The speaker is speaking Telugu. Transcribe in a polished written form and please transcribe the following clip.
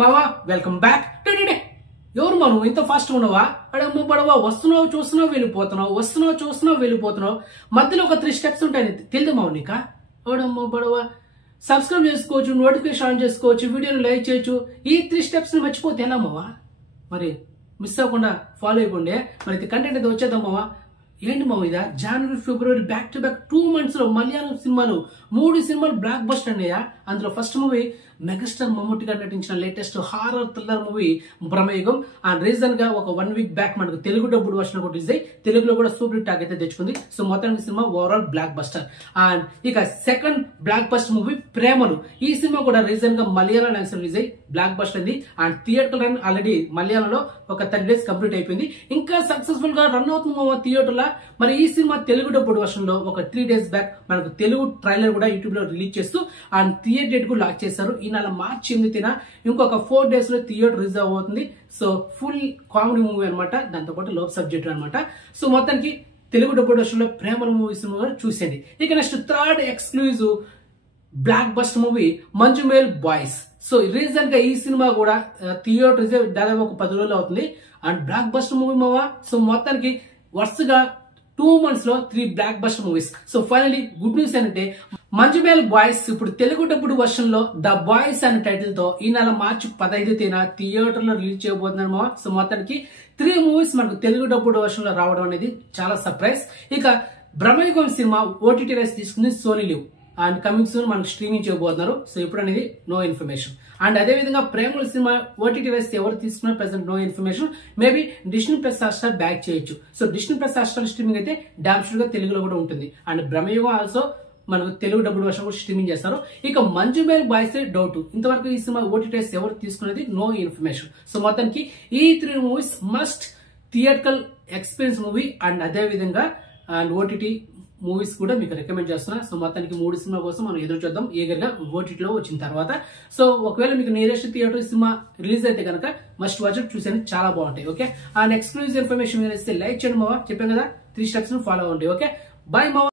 మావా వెల్కమ్ బ్యాక్ టుడే. ఎవరు మా నువ్వు ఇంత ఫాస్ట్ ఉన్నావా? అడమ్మ పడవా, వస్తున్నావు చూస్తున్నావు వెళ్ళిపోతున్నావు, వస్తున్నావు చూస్తున్నావు వెళ్ళిపోతున్నావు. మధ్యలో ఒక 3 స్టెప్స్ ఉంటాయి, తెలియదు మావు నీకా? అడమ్మ పడవా, సబ్స్క్రైబ్ చేసుకోవచ్చు, నోటిఫికేషన్ ఆన్ చేసుకోవచ్చు, వీడియోని లైక్ చేయొచ్చు. ఈ 3 స్టెప్స్ ని మర్చిపోతే ఎలా మావా? మరి మిస్ అవ్వకుండా ఫాలో అయిపోండి. మరి కంటెంట్ అయితే వచ్చేద్దాం మావా. ఏంటి మావ ఇదా? జనవరి ఫిబ్రవరి బ్యాక్ టు బ్యాక్ 2 months లో మలయాళం సినిమాలు 3 సినిమాలు బ్లాక్ బస్టర్ అన్నాయా. అందులో ఫస్ట్ మూవీ మెగాస్టార్ మమ్ముట్టి గారు నటించిన latest horror thriller movie Bramayugam. And reason గా ఒక 1 week బ్యాక్ మనకు తెలుగు డబ్బుడు వర్షన్ కూడా రిలీజ్ అయ్యి తెలుగులో కూడా సూపర్ టాక్ అయితే తెచ్చుకుంది. సో మొత్తానికి సినిమా ఓవరాల్ బ్లాక్ బస్టర్. అండ్ ఇక second blockbuster movie Premalu. ఈ సినిమా కూడా రీజన్ గా మలయాళం లాంగ్వేజ్ రిలీజ్ అయ్యి బ్లాక్ బస్టర్ అయింది. అండ్ థియేటర్ రన్ ఆల్రెడీ మలయాళంలో ఒక 30 days కంప్లీట్ అయిపోయింది. ఇంకా సక్సెస్ఫుల్ గా రన్ అవుతుంది థియేటర్ లా. మరి ఈ సినిమా తెలుగు డబ్బుడు వర్షన్ లో ఒక 3 days బ్యాక్ మనకు తెలుగు ట్రైలర్ కూడా యూట్యూబ్ లో రిలీజ్ చేస్తూ అండ్ థియేటర్ డేట్ కూడా లాక్ చేశారు. ఈ నెల మార్చి 8న ఇంకొక 4 days లో థియేటర్ రిలీజ్ అవుతుంది. సో ఫుల్ కామెడీ మూవీ అనమాట, దాంతో పాటు లవ్ సబ్జెక్ట్ అనమాట. సో మొత్తానికి తెలుగు డబ్బుడు వర్షన్ లో ప్రేమల మూవీ సినిమా చూసేది. ఇక next third exclusive block buster movie Manjummel boys. So recent గా ఈ సినిమా కూడా థియేటర్ రిలీజ్ దాదాపు ఒక 10 రోజులు అవుతుంది. అండ్ బ్లాక్ బస్టర్ మూవీ మావా. సో మొత్తానికి వరుసగా 2 months లో 3 block buster movies. So finally good news ఏంటంటే మంజుమేల్ బాయ్స్ ఇప్పుడు తెలుగు డబ్బుడు వర్షన్ లో ద బాయ్స్ అనే టైటిల్ తో ఈ నెల మార్చి 15న థియేటర్ లో రిలీజ్ చేయబోతున్నారు మావా. సో మొత్తానికి 3 movies మనకు తెలుగు డబ్బుడు వర్షన్ లో రావడం అనేది చాలా సర్ప్రైజ్. ఇక బ్రహ్మయుగం సినిమా ఓటీటీ రైట్స్ తీసుకుంది Sony Liv. And coming soon మనకు స్ట్రీమింగ్ చేయబోతున్నారు. సో ఇప్పుడు అనేది నో ఇన్ఫర్మేషన్. అండ్ అదే విధంగా ప్రేమల సినిమా ఓటీటీ రైట్స్ ఎవరు తీసుకున్నారు present no information. Maybe Disney plus Hotstar back చేయొచ్చు. So Disney plus Hotstar streaming అయితే డామ్ షూర్ గా తెలుగులో కూడా ఉంటుంది. అండ్ బ్రహ్మయుగం ఆల్సో మనకు తెలుగు డబ్బుడు వర్షన్ కూడా స్ట్రీమింగ్ చేస్తారు. ఇక మంజుమేల్ బాయ్స్ డౌట్, ఇంతవరకు ఈ సినిమా ఓటీటీ రైట్స్ ఎవరు తీసుకునేది నో ఇన్ఫర్మేషన్. సో మొత్తానికి ఈ 3 movies must theatrical experience movie. And అదే విధంగా అండ్ ఓటీటీ మూవీస్ కూడా మీకు రికమెండ్ చేస్తున్నా. సో మొత్తానికి 3 సినిమా కోసం మనం ఎదురు చూద్దాం ఈగర్గా ఓటీటీలో వచ్చిన తర్వాత. సో ఒకవేళ మీకు నియరెస్ట్ థియేటర్ సినిమా రిలీజ్ అయితే కనుక మస్ట్ వాచ్ చూసేది చాలా బాగుంటాయి. ఓకే, అండ్ ఎక్స్క్లూజివ్ ఇన్ఫర్మేషన్ ఇస్తే లైక్ చేయండి మావా. చెప్పాను కదా 3 steps ఫాలో అవ్వండి. ఓకే, బై మావా.